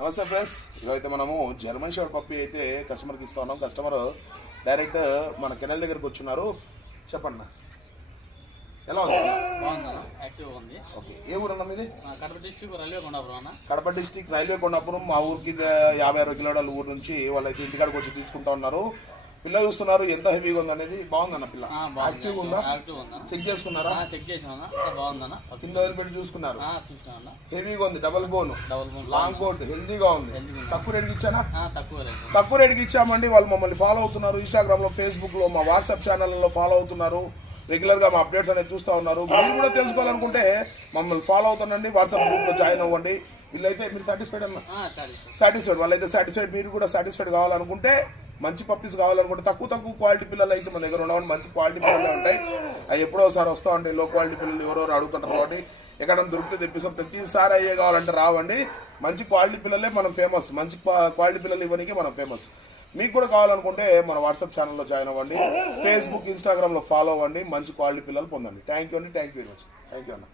నమస్తే ఫ్రెండ్స్, ఈరోజైతే మనము జర్మన్ షెపర్డ్ పప్పి అయితే కస్టమర్కి ఇస్తా ఉన్నాం. కస్టమర్ డైరెక్ట్ మన కెనల్ దగ్గరికి వచ్చున్నారు. చెప్పండి ఎలా ఉంది? బాగుందన్న, యాక్టివ్గా ఉంది. ఓకే, ఏ ఊరు అన్న మీది? కడప డిస్ట్రిక్ట్ రైల్వే కొండాపురం అన్న. Kadapa district railway Kondapuram. మా ఊరికి 50-60 కిలోమీటర్ల ఊరు నుంచి వాళ్ళైతే ఇంటికాడికి వచ్చి తీసుకుంటా ఉన్నారు. పిల్ల చూస్తున్నారు ఎంత హెవీగా ఉంది అనేది. బాగుందన్న పిల్ల, యాక్టివ్గా ఉందా? చెక్ చేసుకున్నారా? చెక్ చేసామన్నా, బాగుందన్న. కింద వదిలిపెట్టి చూసుకున్నారు. చూసామన్నా, హెవీగా ఉంది. డబల్ బోన్ లాంగ్ కోట్, హెల్దీగా ఉంది. తక్కువ రేటుకి ఇచ్చానా? తక్కువ రేటుకి ఇచ్చామండి. వాళ్ళు మమ్మల్ని ఫాలో అవుతున్నారు. ఇన్స్టాగ్రామ్ లో, ఫేస్బుక్ లో, మా వాట్సాప్ ఛానల్లో ఫాలో అవుతున్నారు. రెగ్యులర్ గా మా అప్డేట్స్ అనేది చూస్తూ ఉన్నారు. మీరు కూడా తెలుసుకోవాలనుకుంటే మమ్మల్ని ఫాలో అవుతానండి. వాట్సాప్ గ్రూప్ లో జాయిన్ అవ్వండి. వీళ్ళైతే మీరు సాటిస్ఫైడ్ అన్న? సాటిస్ఫైడ్. వాళ్ళైతే సాటిస్ఫైడ్. మీరు కూడా సాటిస్ఫైడ్ కావాలనుకుంటే, మంచి పప్పీస్ కావాలనుకుంటే, తక్కువ క్వాలిటీ పిల్లలు అయితే మన దగ్గర ఉండవు. మంచి క్వాలిటీ పిల్లలే ఉంటాయి. అవి ఎప్పుడో ఒకసారి వస్తూ ఉంటాయి. లో క్వాలిటీ పిల్లలు ఎవరెవరు అడుగుతుంటారు కాబట్టి ఎక్కడైనా దొరికితే తెప్పిస్తాం. ప్రతిసారి అయ్యే కావాలంటే రావండి. మంచి క్వాలిటీ పిల్లలే మనం ఫేమస్. మంచి క్వాలిటీ పిల్లలు ఇవ్వడానికి మనం ఫేమస్. మీకు కూడా కావాలనుకుంటే మన వాట్సాప్ ఛానల్లో జాయిన్ అవ్వండి. ఫేస్బుక్, ఇన్స్టాగ్రామ్లో ఫాలో అవ్వండి. మంచి క్వాలిటీ పిల్లలు పొందండి. థ్యాంక్ యూ అండి. Thank you very much. Thank you అన్న.